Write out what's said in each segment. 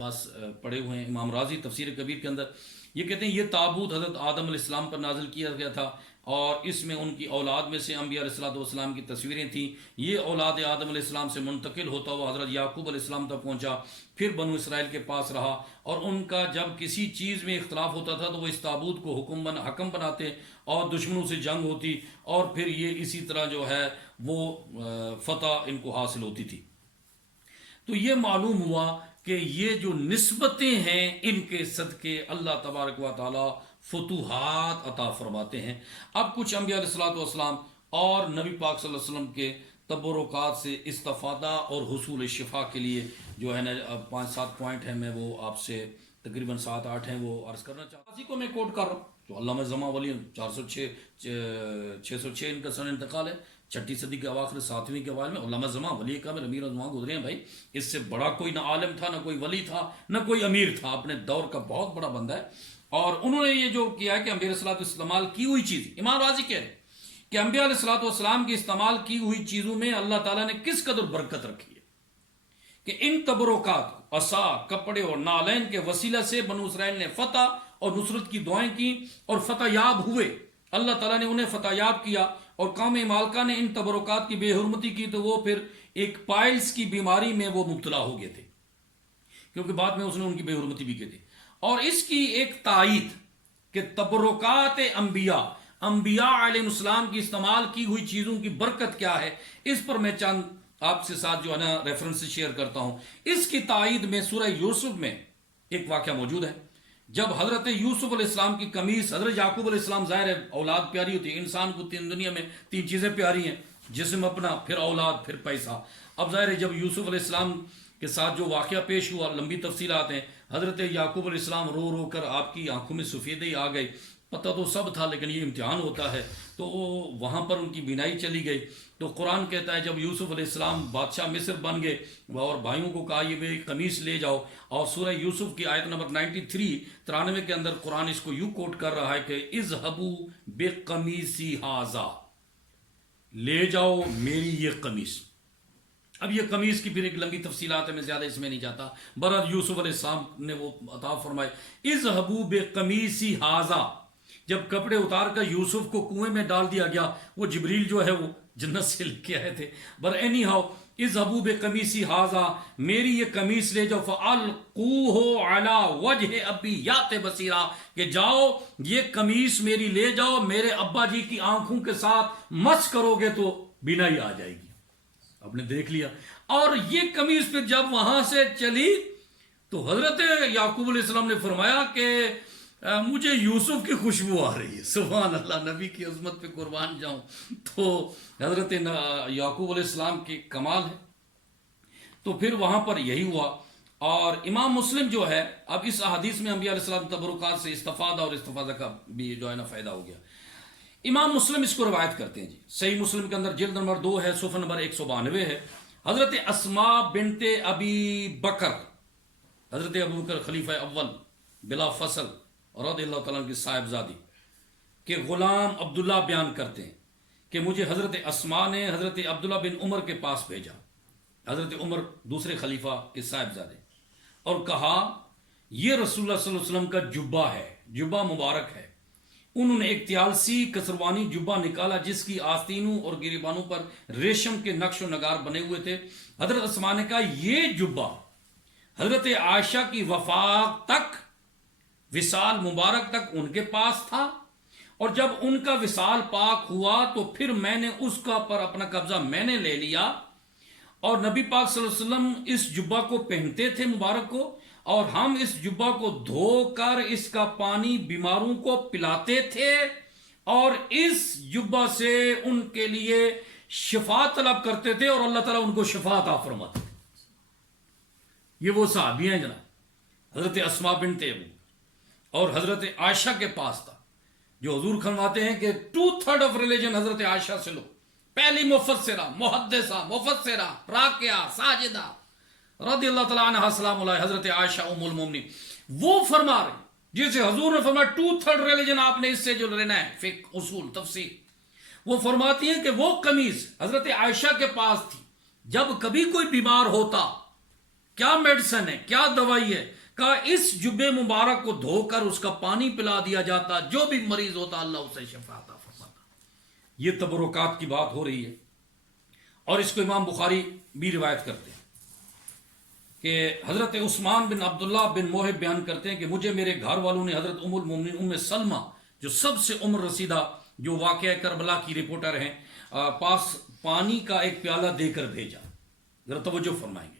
پاس پڑھے ہوئے ہیں امام راضی تفسیر کبیر کے اندر، یہ کہتے ہیں یہ تابوت حضرت آدم علیہ السلام پر نازل کیا گیا تھا، اور اس میں ان کی اولاد میں سے انبیاء علیہ السلام کی تصویریں تھیں۔ یہ اولاد آدم علیہ السلام سے منتقل ہوتا ہوا حضرت یعقوب علیہ السلام تک پہنچا، پھر بنو اسرائیل کے پاس رہا، اور ان کا جب کسی چیز میں اختلاف ہوتا تھا تو وہ اس تابوت کو حکم بناتے اور دشمنوں سے جنگ ہوتی، اور پھر یہ اسی طرح جو ہے وہ فتح ان کو حاصل ہوتی تھی۔ تو یہ معلوم ہوا کہ یہ جو نسبتیں ہیں ان کے صدقے اللہ تبارک و تعالی فتوحات عطا فرماتے ہیں۔ اب کچھ انبیاء علیہ السلام اور نبی پاک صلی اللہ علیہ وسلم کے تبرکات سے استفادہ اور حصول شفا کے لیے جو ہے نا 5-7 پوائنٹ ہیں، میں وہ آپ سے تقریباً 7-8 ہیں وہ عرض کرنا چاہتا ہوں۔ اسی کو میں کوٹ کر رہا ہوں جو علامہ زماں ولی 606 ان کا سن انتقال ہے، 6ٹھی صدی کے اواخر 7ویں کے اوائل میں علامہ زماں ولی کامل امیر ازماں گزرے ہیں۔ بھائی اس سے بڑا کوئی نہ عالم تھا، نہ کوئی ولی تھا، نہ کوئی امیر تھا، اپنے دور کا بہت بڑا بندہ ہے۔ اور انہوں نے یہ جو کیا ہے کہ انبیاء علیہ الصلوۃ استعمال کی ہوئی چیز، امام راضی کہہ رہے ہیں کہ انبیاء علیہ الصلوۃ والسلام کی استعمال کی ہوئی چیزوں میں اللہ تعالیٰ نے کس قدر برکت رکھی ہے کہ ان تبرکات کو عصا، کپڑے اور نالین کے وسیلہ سے بنو اسرائیل نے فتح اور نصرت کی دعائیں کی اور فتح یاب ہوئے۔ اللہ تعالیٰ نے انہیں فتح یاب کیا، اور قوم مالکہ نے ان تبرکات کی بے حرمتی کی تو وہ پھر ایک پائلز کی بیماری میں وہ مبتلا ہو گئے تھے، کیونکہ بعد میں اس نے ان کی بے حرمتی بھی کی تھی۔ اور اس کی ایک تائید کہ تبرکات انبیاء علیہ السلام کی استعمال کی ہوئی چیزوں کی برکت کیا ہے، اس پر میں چند آپ کے ساتھ جو ہے نا ریفرنس شیئر کرتا ہوں۔ اس کی تائید میں سورہ یوسف میں ایک واقعہ موجود ہے، جب حضرت یوسف علیہ السلام کی قمیص، حضرت یعقوب علیہ السلام، ظاہر ہے اولاد پیاری ہوتی ہے، انسان کو دنیا میں 3 چیزیں پیاری ہیں، جسم اپنا، پھر اولاد، پھر پیسہ۔ اب ظاہر ہے جب یوسف علیہ السلام کے ساتھ جو واقعہ پیش ہوا، لمبی تفصیلات ہیں، حضرت یعقوب علیہ السلام رو رو کر آپ کی آنکھوں میں سفیدی آ گئی، پتہ تو سب تھا لیکن یہ امتحان ہوتا ہے، تو وہاں پر ان کی بینائی چلی گئی۔ تو قرآن کہتا ہے جب یوسف علیہ السلام بادشاہ مصر بن گئے اور بھائیوں کو کہا یہ میری قمیص لے جاؤ، اور سورہ یوسف کی آیت نمبر 93 کے اندر قرآن اس کو یوں کوٹ کر رہا ہے کہ اذهبوا بقمیصی ھذا، لے جاؤ میری یہ قمیص۔ اب یہ قمیص کی پھر ایک لمبی تفصیلات ہے، میں زیادہ اس میں نہیں جاتا۔ برحال یوسف علیہ السلام نے وہ عطا فرمائے، اذهبوا بقمیصی ھذا، جب کپڑے اتار کر یوسف کو کنویں میں ڈال دیا گیا، وہ جبریل جو ہے وہ جنت سے لے کے آئے تھے۔ بر اینی ہاؤ اذهبوا بقمیصی ھذا، میری یہ قمیص لے جاؤ، فالقوہ علی وجہ ابی یات بصیرا، کہ جاؤ یہ قمیص میری لے جاؤ، میرے ابا جی کی آنکھوں کے ساتھ مس کرو گے تو بینائی آ جائے گی۔ آپ نے دیکھ لیا۔ اور یہ قمیص پھر جب وہاں سے چلی تو حضرت یعقوب علیہ السلام نے فرمایا کہ مجھے یوسف کی خوشبو آ رہی ہے۔ سبحان اللہ، نبی کی عظمت پہ قربان جاؤں۔ تو حضرت یعقوب علیہ السلام کی کمال ہے۔ تو پھر وہاں پر یہی ہوا۔ اور امام مسلم جو ہے، اب اس احادیث میں انبیاء علیہ السلام تبرکات سے استفادہ اور استفادہ کا بھی جو ہے نا فائدہ ہو گیا۔ امام مسلم اس کو روایت کرتے ہیں جی، صحیح مسلم کے اندر جلد نمبر 2 ہے، صفحہ نمبر 192 ہے۔ حضرت اسماء بنت ابی بکر، حضرت ابو بکر خلیفہ اول بلا فصل رضی اللہ تعالیٰ کی صاحبزادی کہ غلام عبداللہ بیان کرتے ہیں کہ مجھے حضرت اسماء نے حضرت عبداللہ بن عمر کے پاس بھیجا، حضرت عمر دوسرے خلیفہ کے صاحبزادے، اور کہا یہ رسول اللہ صلی اللہ علیہ وسلم کا جبہ ہے، جبہ مبارک ہے۔ انہوں نے ایک تیالسی کسروانی جبہ نکالا جس کی آستینوں اور گریبانوں پر ریشم کے نقش و نگار بنے ہوئے تھے۔ حضرت اسماء نے کہا یہ جبہ حضرت عائشہ کی وفات تک، وصال مبارک تک ان کے پاس تھا، اور جب ان کا وصال پاک ہوا تو پھر میں نے اس کا پر اپنا قبضہ میں نے لے لیا، اور نبی پاک صلی اللہ علیہ وسلم اس جبہ کو پہنتے تھے مبارک کو، اور ہم اس جبہ کو دھو کر اس کا پانی بیماروں کو پلاتے تھے، اور اس جبہ سے ان کے لیے شفا طلب کرتے تھے، اور اللہ تعالیٰ ان کو شفا عطا فرماتے تھے۔ یہ وہ صحابی ہیں جناب، حضرت اسماء بنت ابو اور حضرت عائشہ کے پاس تھا، جو حضور فرماتے ہیں کہ 2/3 آف ریلیجن حضرت عائشہ سے لو، پہلی مفسرہ، محدثہ، مفسرہ، راکعہ، ساجدہ رضی اللہ تعالیٰ عنہ سلام اللہ، حضرت عائشہ ام المومنین، وہ فرما رہے جسے حضور نے فرمایا 2/3 ریلیجن آپ نے اس سے جو لینا ہے، فقہ، اصول، تفسیر، وہ فرماتی ہیں کہ وہ قمیص حضرت عائشہ کے پاس تھی، جب کبھی کوئی بیمار ہوتا کیا میڈیسن ہے، کیا دوائی ہے؟ کہا اس جبے مبارک کو دھو کر اس کا پانی پلا دیا جاتا، جو بھی مریض ہوتا اللہ اسے شفا عطا فرماتا۔ یہ تبرکات کی بات ہو رہی ہے، اور اس کو امام بخاری بھی روایت کرتے ہیں کہ حضرت عثمان بن عبداللہ بن موہب بیان کرتے ہیں کہ مجھے میرے گھر والوں نے حضرت ام المومنین ام سلمہ، جو سب سے عمر رسیدہ، جو واقعہ کربلا کی رپورٹر ہیں، پاس پانی کا ایک پیالہ دے کر بھیجا۔ ذرا توجہ فرمائیں گے،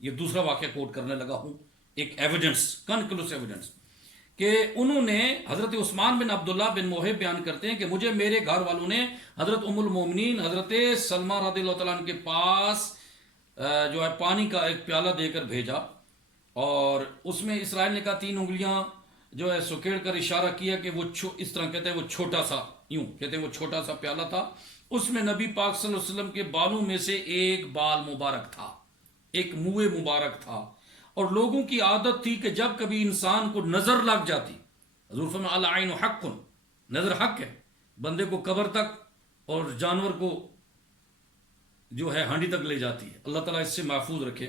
یہ دوسرا واقعہ کوٹ کرنے لگا ہوں، ایک ایویڈنس، کنکلوس ایویڈنس، کہ انہوں نے، حضرت عثمان بن عبداللہ بن موہب بیان کرتے ہیں کہ مجھے میرے گھر والوں نے حضرت ام المومنین حضرت سلمہ رضی اللہ تعالیٰ عنہ کے پاس جو ہے پانی کا ایک پیالہ دے کر بھیجا، اور اس میں اسرائیل نے کہا 3 انگلیاں جو ہے سکیڑ کر اشارہ کیا کہ وہ اس طرح کہتے ہیں، وہ چھوٹا سا، یوں کہتے ہیں وہ چھوٹا سا پیالہ تھا، اس میں نبی پاک صلی اللہ علیہ وسلم کے بالوں میں سے ایک بال مبارک تھا، ایک منہ مبارک تھا۔ اور لوگوں کی عادت تھی کہ جب کبھی انسان کو نظر لگ جاتی، حضور فرمایا العین حق، نظر حق ہے، بندے کو قبر تک اور جانور کو جو ہے ہانڈی تک لے جاتی ہے، اللہ تعالیٰ اس سے محفوظ رکھے۔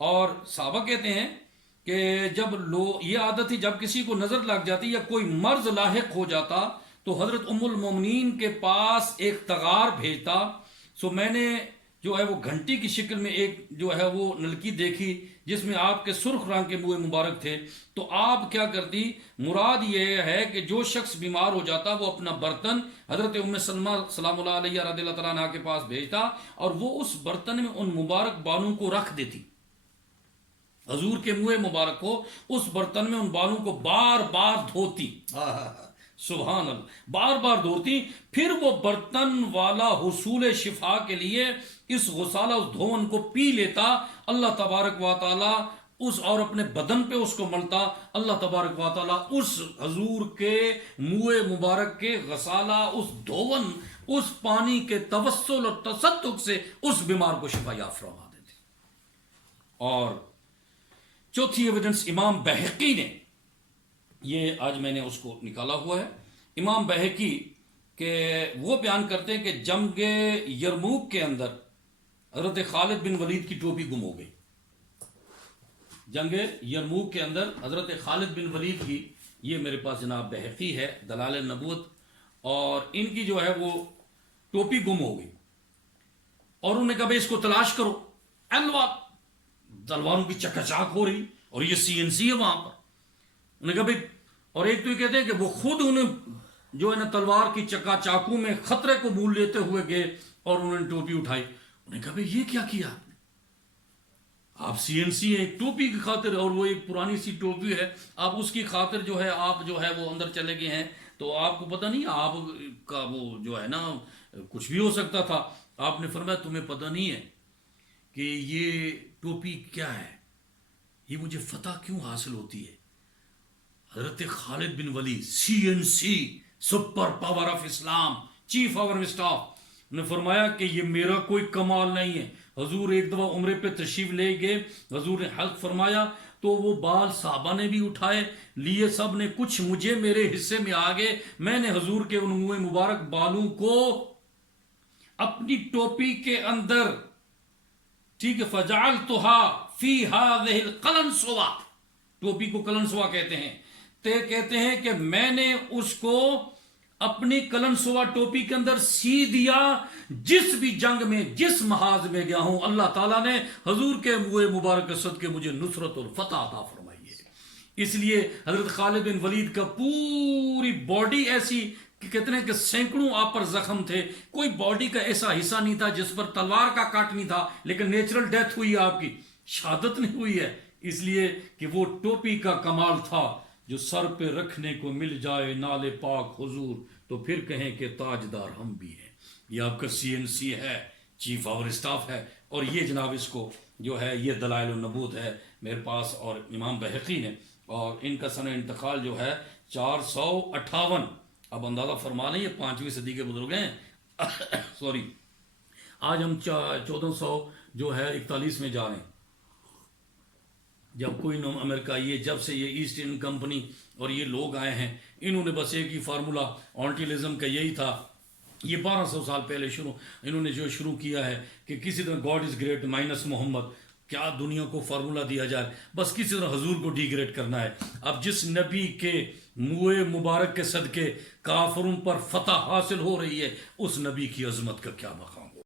اور صحابہ کہتے ہیں کہ جب یہ عادت تھی جب کسی کو نظر لگ جاتی یا کوئی مرض لاحق ہو جاتا تو حضرت ام المومنین کے پاس ایک تغار بھیجتا۔ سو میں نے جو ہے وہ گھنٹی کی شکل میں ایک جو ہے وہ نلکی دیکھی جس میں آپ کے سرخ رنگ کے منہ مبارک تھے، تو آپ کیا کرتی، مراد یہ ہے کہ جو شخص بیمار ہو جاتا وہ اپنا برتن حضرت ام سلمہ سلام اللہ علیہ رضی اللہ تعالیٰ عنہ کے پاس بھیجتا، اور وہ اس برتن میں ان مبارک بالوں کو رکھ دیتی، حضور کے منہ مبارک کو اس برتن میں ان بالوں کو بار بار دھوتی، سبحان اللہ، بار بار دھوتی، پھر وہ برتن والا حصول شفا کے لیے اس غسالہ، اس دھون کو پی لیتا، اللہ تبارک و تعالی اس اور اپنے بدن پہ اس کو ملتا، اللہ تبارک و تعالی اس حضور کے منہ مبارک کے غسالہ، اس دھون، اس پانی کے توسل اور تصدق سے اس بیمار کو شفا یاب فرما دیتے۔ اور چوتھی ایویڈنس امام بہقی نے، یہ آج میں نے اس کو نکالا ہوا ہے، امام بہقی کہ وہ بیان کرتے ہیں کہ جنگ یرموک کے اندر حضرت خالد بن ولید کی ٹوپی گم ہو گئی۔ جنگ یرموک کے اندر حضرت خالد بن ولید کی، یہ میرے پاس جناب بہقی ہے دلائل النبوت، اور ان کی جو ہے وہ ٹوپی گم ہو گئی، اور انہوں نے کہا بھائی اس کو تلاش کرو، تلواروں کی چکا چاک ہو رہی، اور یہ CNC ہے وہاں پر، انہوں نے کہا بھائی، اور ایک تو یہ کہتے ہیں کہ وہ خود انہیں جو ہے نا تلوار کی چکا چاکو میں خطرے کو مول لیتے ہوئے گئے اور انہوں نے ٹوپی اٹھائی، انہوں نے کہا بھائی یہ کیا کیا آپ CNC ہے، ایک ٹوپی کی خاطر، اور وہ ایک پرانی سی ٹوپی ہے، آپ اس کی خاطر جو ہے آپ جو ہے وہ اندر چلے گئے ہیں، تو آپ کو پتہ نہیں آپ کا وہ جو ہے نا کچھ بھی ہو سکتا تھا۔ آپ نے فرمایا تمہیں پتہ نہیں ہے کہ یہ ٹوپی کیا ہے، یہ مجھے فتح کیوں حاصل ہوتی ہے؟ حضرت خالد بن ولید CNC، super power of Islam, chief of staff, نے فرمایا کہ یہ میرا کوئی کمال نہیں ہے۔ حضور ایک دفعہ عمرے پہ تشریف لے گئے، حضور نے حلق فرمایا تو وہ بال صحابہ نے بھی اٹھائے لیے، سب نے، کچھ مجھے میرے حصے میں آگے، میں نے حضور کے ان منہ مبارک بالوں کو اپنی ٹوپی کے اندر، ٹھیک ہے، فجعلتها فی هذه القلنسوہ، ٹوپی کو قلنسوہ کہتے ہیں، کہتے ہیں کہ میں نے اس کو اپنی قلنسوہ ٹوپی کے اندر سی دیا، جس بھی جنگ میں جس محاذ میں گیا ہوں اللہ تعالیٰ نے حضور کے منہ مبارک صدقے مجھے نصرت اور فتح عطا فرمائی ہے۔ اس لیے حضرت خالد بن ولید کا پوری باڈی ایسی کہ کہتے ہیں کہ سینکڑوں آپ پر زخم تھے، کوئی باڈی کا ایسا حصہ نہیں تھا جس پر تلوار کا کاٹ نہیں تھا، لیکن نیچرل ڈیتھ ہوئی، آپ کی شہادت نہیں ہوئی ہے، اس لیے کہ وہ ٹوپی کا کمال تھا، جو سر پہ رکھنے کو مل جائے نال پاک حضور تو پھر کہیں کہ تاجدار ہم بھی ہیں۔ یہ آپ کا CNC ہے، چیف آف اسٹاف ہے، اور یہ جناب اس کو جو ہے یہ دلائل النبوت ہے میرے پاس، اور امام بہقی نے، اور ان کا سنہ انتقال جو ہے 458، اب اندازہ فرما لیں یہ 5ویں صدی کے بزرگ ہیں، سوری، آج ہم 1400 جو ہے 41 میں جا رہے ہیں، جب کوئی نوم امریکہ، یہ جب سے یہ ایسٹ انڈین کمپنی اور یہ لوگ آئے ہیں، انہوں نے بس ایک ہی فارمولا آنٹیلزم کا یہی تھا، یہ 1200 سال پہلے انہوں نے جو شروع کیا ہے کہ کسی طرح گاڈ از گریٹ مائنس محمد، کیا دنیا کو فارمولا دیا جائے، بس کسی طرح حضور کو ڈیگریڈ کرنا ہے۔ اب جس نبی کے منہ مبارک کے صدقے کافروں پر فتح حاصل ہو رہی ہے، اس نبی کی عظمت کا کیا مقام